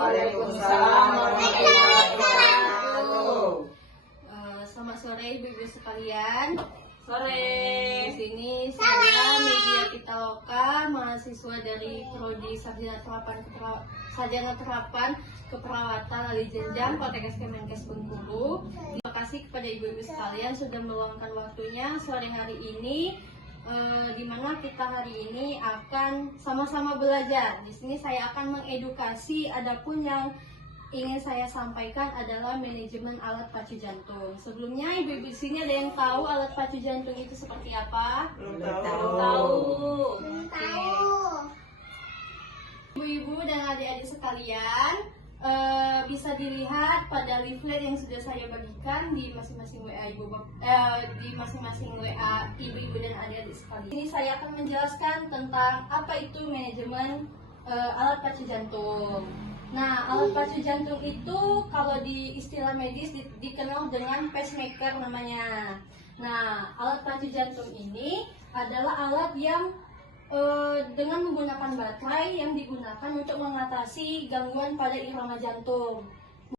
Waalaikumsalam warahmatullahi wabarakatuh. Selamat sore ibu-ibu sekalian. Sore. Di sini saya Media Pitaloka, mahasiswa dari Prodi Sarjana Terapan Keperawatan Ali Jenjang Poltekkes Kemenkes Bengkulu. Terima kasih kepada ibu-ibu sekalian sudah meluangkan waktunya sore hari ini, di mana kita hari ini akan sama-sama belajar. Di sini saya akan mengedukasi, adapun yang ingin saya sampaikan adalah manajemen alat pacu jantung. Sebelumnya ibu-ibu di sini ada yang tahu alat pacu jantung itu seperti apa? Belum Tahu. Oke. Ibu-ibu dan adik-adik sekalian, bisa dilihat pada leaflet yang sudah saya bagikan di masing-masing WA ibu-ibu dan adik-adik sekalian. Ini saya akan menjelaskan tentang apa itu manajemen alat pacu jantung. Nah, alat pacu jantung itu kalau di istilah medis dikenal dengan pacemaker namanya. Nah, alat pacu jantung ini adalah alat yang dengan menggunakan baterai yang digunakan untuk mengatasi gangguan pada irama jantung.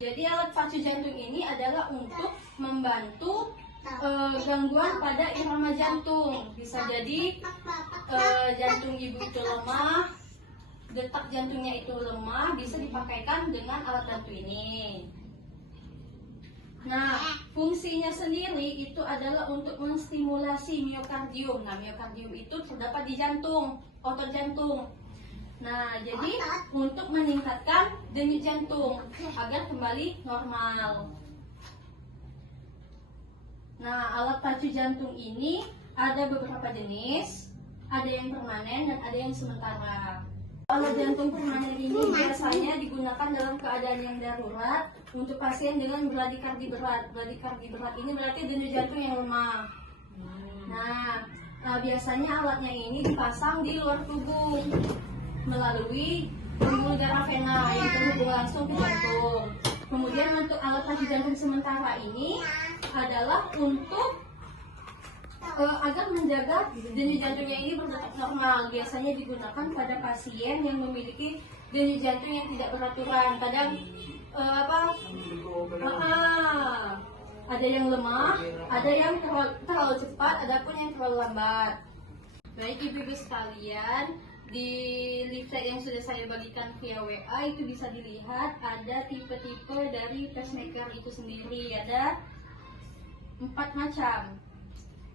Jadi alat pacu jantung ini adalah untuk membantu gangguan pada irama jantung. Bisa jadi jantung ibu itu lemah, detak jantungnya itu lemah, bisa dipakaikan dengan alat bantu ini. Nah, fungsinya sendiri itu adalah untuk menstimulasi miokardium. Nah, miokardium itu terdapat di jantung, otot jantung. Nah, jadi untuk meningkatkan denyut jantung agar kembali normal. Nah, alat pacu jantung ini ada beberapa jenis, ada yang permanen dan ada yang sementara. Alat jantung permanen ini biasanya digunakan dalam keadaan yang darurat untuk pasien dengan bradikardi berat. Bradikardi berat ini berarti denyut jantung yang lemah. Nah, biasanya alatnya ini dipasang di luar tubuh melalui pembuluh darah vena yang terhubung langsung ke jantung. Kemudian untuk alat pacu jantung sementara ini adalah untuk agar menjaga denyut jantungnya ini berdetak normal. Biasanya digunakan pada pasien yang memiliki denyut jantung yang tidak beraturan. Kadang ada yang lemah, ada yang terlalu cepat, ada pun yang terlalu lambat. Baik ibu-ibu sekalian, di leaflet yang sudah saya bagikan via WA itu bisa dilihat ada tipe-tipe dari pacemaker itu sendiri. Ada 4 macam.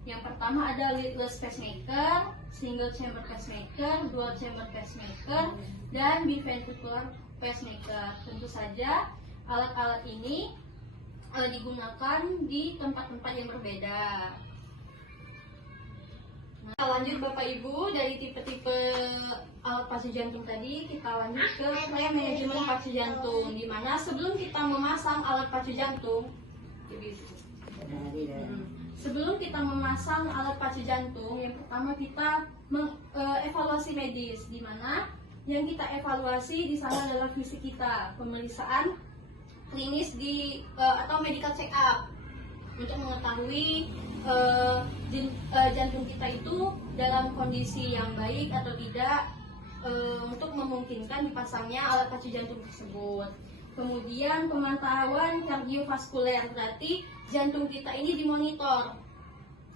Yang pertama ada leadless pacemaker, single chamber pacemaker, dual chamber pacemaker, dan biventricular pacemaker. Tentu saja alat-alat ini digunakan di tempat-tempat yang berbeda. Nah, lanjut Bapak Ibu, dari tipe-tipe alat pacu jantung tadi kita lanjut ke manajemen pacu jantung, di mana sebelum kita memasang alat pacu jantung, sebelum kita memasang alat pacu jantung, yang pertama kita mengevaluasi medis, di mana yang kita evaluasi di sana adalah fisik kita, pemeriksaan klinis atau medical check up untuk mengetahui jantung kita itu dalam kondisi yang baik atau tidak, untuk memungkinkan dipasangnya alat pacu jantung tersebut. Kemudian pemantauan kardiovaskuler, berarti jantung kita ini dimonitor.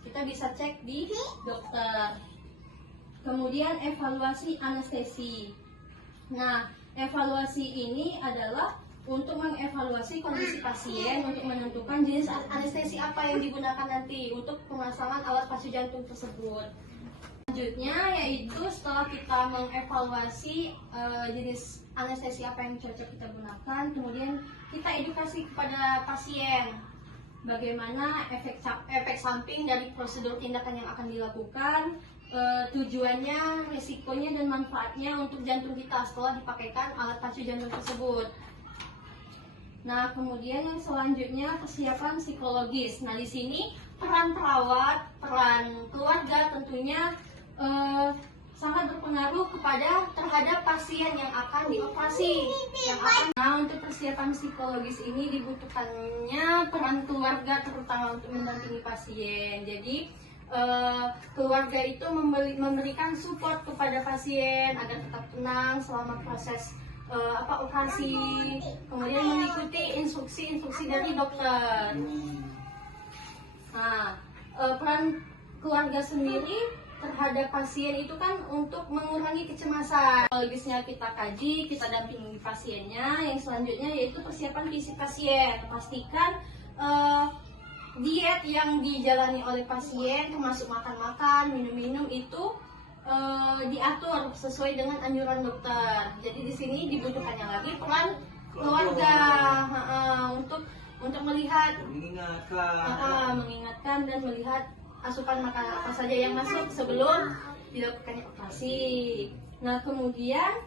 Kita bisa cek di dokter. Kemudian evaluasi anestesi. Nah, evaluasi ini adalah untuk mengevaluasi kondisi pasien untuk menentukan jenis anestesi apa yang digunakan nanti untuk pemasangan alat pacu jantung tersebut. Selanjutnya yaitu setelah kita mengevaluasi jenis anestesi apa yang cocok kita gunakan, kemudian kita edukasi kepada pasien bagaimana efek samping dari prosedur tindakan yang akan dilakukan, tujuannya, risikonya, dan manfaatnya untuk jantung kita setelah dipakaikan alat pacu jantung tersebut. Nah, kemudian yang selanjutnya kesiapan psikologis. Nah, di sini peran perawat, peran keluarga tentunya sangat berpengaruh terhadap pasien yang akan dioperasi. Nah, untuk persiapan psikologis ini dibutuhkannya peran keluarga terutama untuk mendampingi pasien. Jadi keluarga itu memberikan support kepada pasien agar tetap tenang selama proses operasi, kemudian mengikuti instruksi dari dokter. Nah, peran keluarga sendiri terhadap pasien itu kan untuk mengurangi kecemasan. Logisnya kita kaji, kita dampingi pasiennya. Yang selanjutnya yaitu persiapan fisik pasien. Pastikan diet yang dijalani oleh pasien, termasuk makan-makan, minum-minum itu diatur sesuai dengan anjuran dokter. Jadi di sini dibutuhkannya lagi peran keluarga untuk melihat, mengingatkan dan melihat asupan makanan apa saja yang masuk sebelum dilakukannya operasi. Nah, kemudian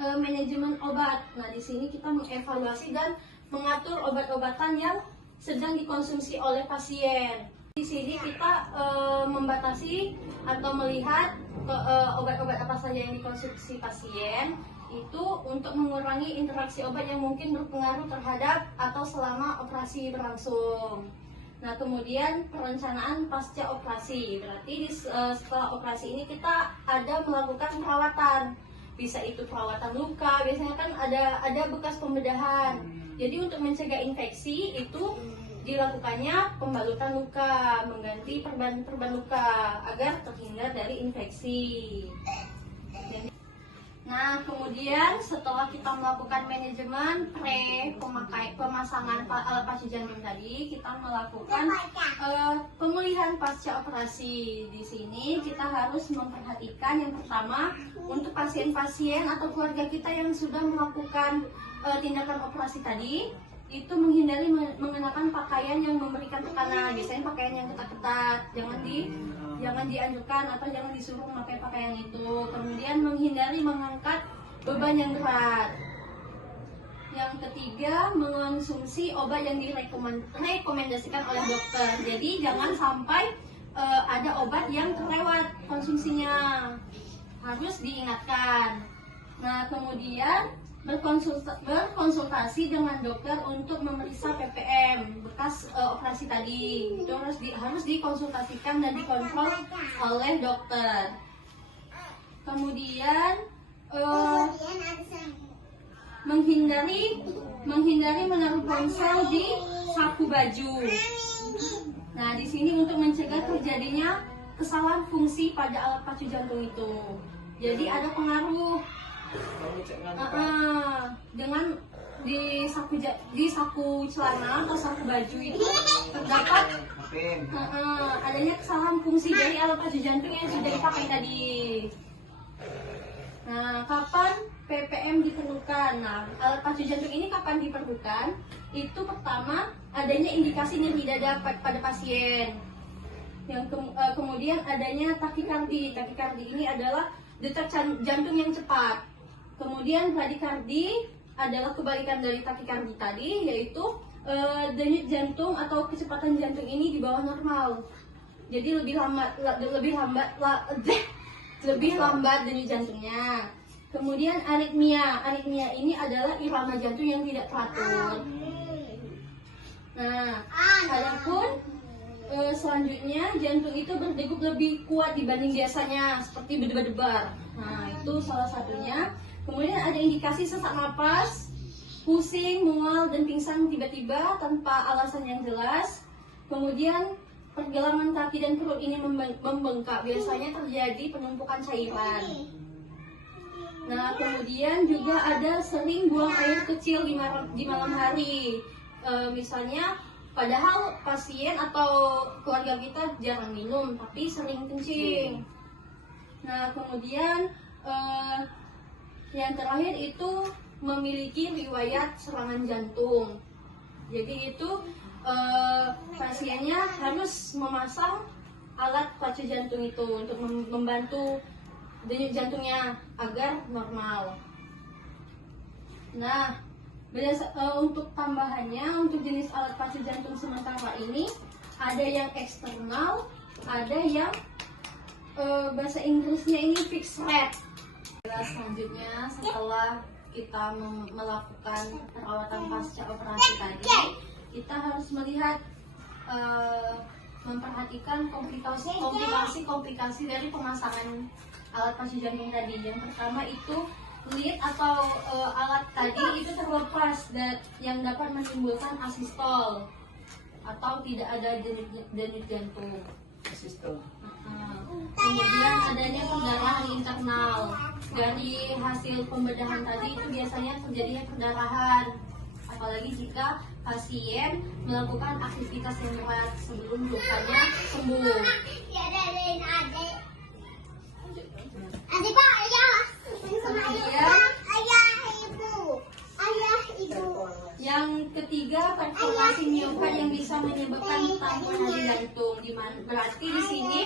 manajemen obat. Nah, di sini kita mengevaluasi dan mengatur obat-obatan yang sedang dikonsumsi oleh pasien. Di sini kita membatasi atau melihat obat-obat apa saja yang dikonsumsi pasien itu untuk mengurangi interaksi obat yang mungkin berpengaruh terhadap atau selama operasi berlangsung. Nah, kemudian perencanaan pasca operasi, berarti setelah operasi ini kita ada melakukan perawatan. Bisa itu perawatan luka, biasanya kan ada bekas pembedahan. Jadi untuk mencegah infeksi itu dilakukannya pembalutan luka, mengganti perban luka agar terhindar dari infeksi. Nah, kemudian setelah kita melakukan manajemen pemasangan alat pacu jantung tadi, kita melakukan pemulihan pasca operasi. Di sini kita harus memperhatikan yang pertama untuk pasien-pasien atau keluarga kita yang sudah melakukan tindakan operasi tadi, itu menghindari mengenakan pakaian yang memberikan tekanan. Biasanya pakaian yang ketat-ketat, jangan dianjurkan atau jangan disuruh memakai pakaian itu. Kemudian menghindari mengangkat beban yang berat. Yang ketiga, mengonsumsi obat yang direkomendasikan oleh dokter. Jadi jangan sampai ada obat yang terlewat konsumsinya, harus diingatkan. Nah, kemudian berkonsultasi dengan dokter untuk memeriksa PPM bekas operasi tadi. Itu harus dikonsultasikan dan dikontrol oleh dokter. Kemudian menghindari menaruh ponsel di saku baju. Nah, di sini untuk mencegah terjadinya kesalahan fungsi pada alat pacu jantung itu. Jadi ada pengaruh dengan di saku celana atau saku baju itu terdapat adanya kesalahan fungsi dari alat pacu jantung yang sudah dipakai tadi. Nah, kapan PPM diperlukan? Nah, alat pacu jantung ini kapan diperlukan? Itu pertama adanya indikasi nyeri dada pada pasien. Yang kemudian adanya takikardi. Takikardi ini adalah detak jantung yang cepat. Kemudian bradikardi adalah kebalikan dari takikardi tadi, yaitu denyut jantung atau kecepatan jantung ini di bawah normal. Jadi lebih lambat denyut jantungnya. Kemudian aritmia. Aritmia ini adalah irama jantung yang tidak teratur. Nah, adapun selanjutnya jantung itu berdegup lebih kuat dibanding biasanya, seperti berdebar-debar. Nah, itu salah satunya. Kemudian ada indikasi sesak napas, pusing, mual, dan pingsan tiba-tiba tanpa alasan yang jelas. Kemudian pergelangan kaki dan perut ini membengkak, biasanya terjadi penumpukan cairan. Nah, kemudian juga ada sering buang air kecil di malam hari. Misalnya, padahal pasien atau keluarga kita jarang minum, tapi sering kencing. Nah, kemudian yang terakhir itu memiliki riwayat serangan jantung. Jadi itu pasiennya harus memasang alat pacu jantung itu untuk membantu denyut jantungnya agar normal. Nah, untuk tambahannya, untuk jenis alat pacu jantung sementara ini ada yang eksternal, ada yang bahasa Inggrisnya ini fixed rate. Selanjutnya, setelah kita melakukan perawatan pasca operasi tadi, kita harus melihat memperhatikan komplikasi dari pemasangan alat pacu jantung tadi. Yang pertama itu lead atau alat tadi itu terlepas dan yang dapat menimbulkan asistol atau tidak ada denyut jantung. Asistol. Kemudian adanya perdarahan internal. Dari hasil pembedahan tadi itu biasanya terjadinya perdarahan, apalagi jika pasien melakukan aktivitas yang berat sebelum lukanya sembuh. Yang ketiga, perforasi miokard yang bisa menyebabkan tambahan nadi jantung. Berarti di sini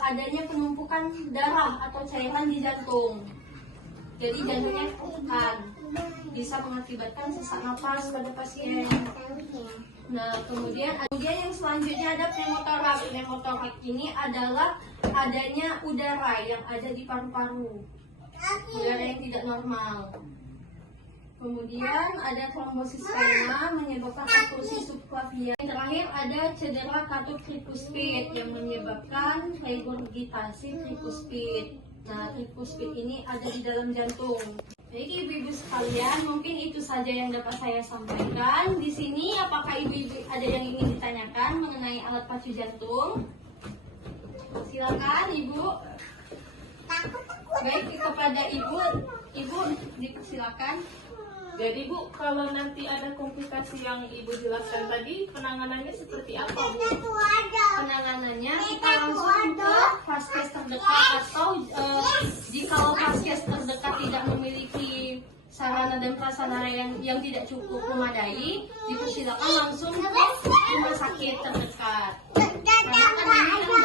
adanya penumpukan darah atau cairan di jantung. Jadi jantungnya tertekan, bisa mengakibatkan sesak napas pada pasien. Nah, kemudian yang selanjutnya ada pneumotoraks. Pneumotoraks ini adalah adanya udara yang ada di paru-paru, udara yang tidak normal. Kemudian ada trombosis vena menyebabkan oklusi subclavian. Yang terakhir ada cedera katup tricuspid yang menyebabkan regurgitasi tricuspid. Nah, tricuspid ini ada di dalam jantung. Jadi ibu-ibu sekalian, mungkin itu saja yang dapat saya sampaikan. Di sini apakah ibu-ibu ada yang ingin ditanyakan mengenai alat pacu jantung? Silakan ibu. Baik, kepada ibu dipersilakan. Jadi Bu, kalau nanti ada komplikasi yang Ibu jelaskan tadi, penanganannya seperti apa Bu? Penanganannya kita langsung ke vaskes terdekat atau jika vaskes terdekat tidak memiliki sarana dan prasarana yang tidak cukup memadai, dipersilakan langsung ke rumah sakit terdekat. Karena kan ini kan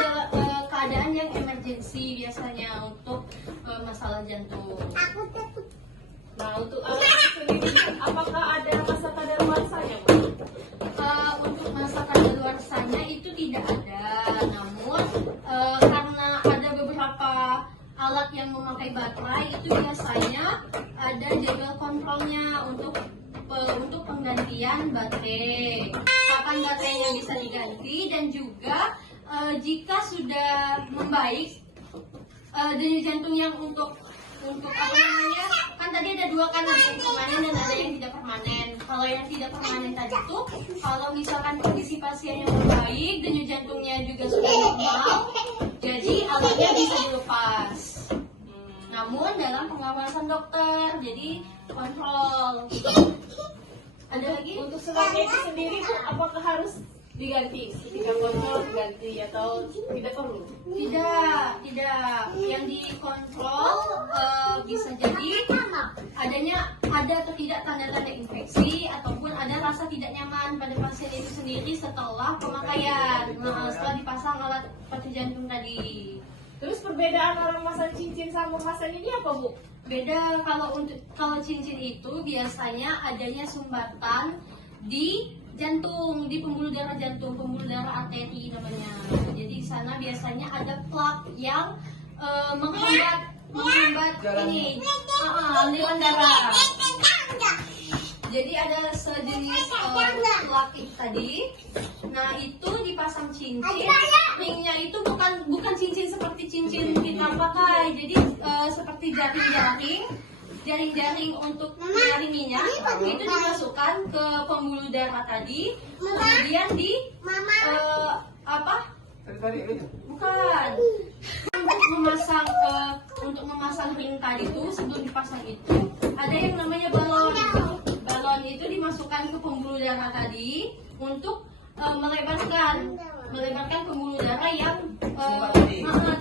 keadaan yang emergensi biasanya untuk masalah jantung. Nah, untuk alat sendiri, apakah ada masa kadaluarsanya Bu? Untuk masa kadaluarsanya itu tidak ada, namun karena ada beberapa alat yang memakai baterai itu biasanya ada jadwal kontrolnya untuk penggantian baterai. Kapan baterainya bisa diganti dan juga jika sudah membaik denyut jantung yang untuk apa namanya, kan tadi ada dua kan, ada yang permanen dan ada yang tidak permanen. Kalau yang tidak permanen tadi tuh, kalau misalkan kondisi pasiennya membaik, denyut jantungnya juga sudah normal, jadi alatnya bisa dilepas. Namun dalam pengawasan dokter, jadi kontrol. Ada lagi? Untuk selangnya itu sendiri Bu, apakah harus diganti ketika kontrol diganti atau tidak perlu? Tidak. Yang dikontrol bisa jadi ada atau tidak tanda-tanda infeksi ataupun ada rasa tidak nyaman pada pasien itu sendiri setelah pemakaian. Setelah dipasang alat pacu jantung tadi. Terus perbedaan orang masang cincin sama masang ini apa Bu? Beda. Kalau cincin itu biasanya adanya sumbatan di jantung, di pembuluh darah jantung, pembuluh darah arteri namanya. Jadi di sana biasanya ada plak yang menghambat ini aliran darah. Jadi ada sejenis plak itu tadi. Nah, itu dipasang cincin. Ringnya itu bukan cincin seperti cincin kita pakai. Jadi seperti jaring-jaring untuk menyaring minyak itu dimasukkan ke pembuluh darah tadi, kemudian bukan untuk memasang ring tadi itu sebelum dipasang itu ada yang namanya balon itu dimasukkan ke pembuluh darah tadi untuk melebarkan pembuluh darah yang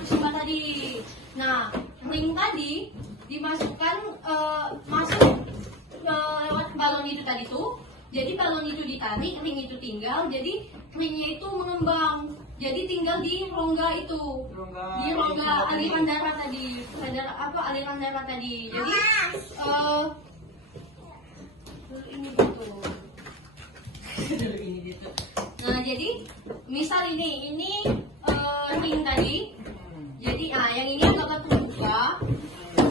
sumbat tadi. Nah, ring tadi dimasukkan masuk lewat balon itu tadi tuh. Jadi balon itu ditarik, ring itu tinggal. Jadi ringnya itu mengembang. Jadi tinggal di rongga itu, di rongga aliran darah tadi, aliran darah tadi. Jadi ini gitu. Nah, jadi misal ini ring tadi. Jadi yang ini agak terbuka.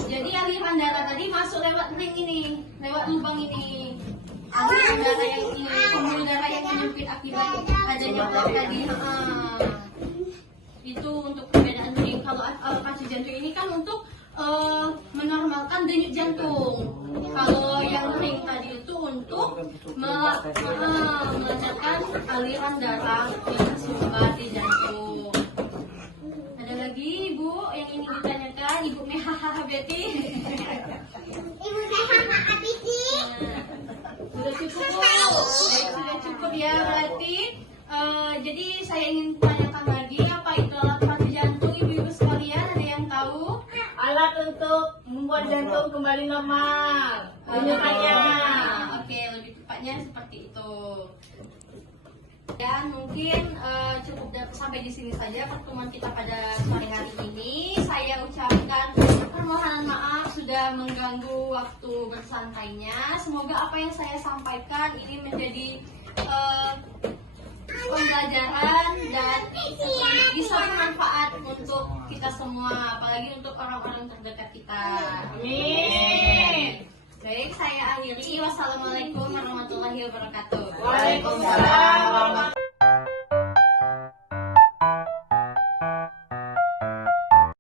Jadi aliran darah tadi masuk lewat ring ini, lewat lubang ini. Aliran darah yang ini, pembuluh darah yang menyempit akibat adanya plak tadi. Itu untuk perbedaan ring. Kalau alat pacu jantung ini kan untuk menormalkan denyut melancarkan aliran darah yang sumbat di jantung. Ada lagi Ibu yang ingin ditanyakan, Ibu Mehaha Betty? Ibu Mehaha Betty. Sudah cukup Bu. Baik, sudah cukup ya berarti. Jadi saya ingin tanyakan lagi, apa itu alat pacu jantung Ibu-ibu sekalian? Ada yang tahu? Alat untuk membuat jantung kembali normal. Denyutannya. Oke, lebih tepatnya seperti itu. Dan mungkin cukup sampai di sini saja pertemuan kita pada sore hari ini. Saya ucapkan permohonan maaf sudah mengganggu waktu bersantainya. Semoga apa yang saya sampaikan ini menjadi pembelajaran dan bisa bermanfaat untuk kita semua, apalagi untuk orang-orang terdekat kita. Amin. Baik, saya akhiri. Wassalamualaikum warahmatullahi wabarakatuh. Waalaikumsalam.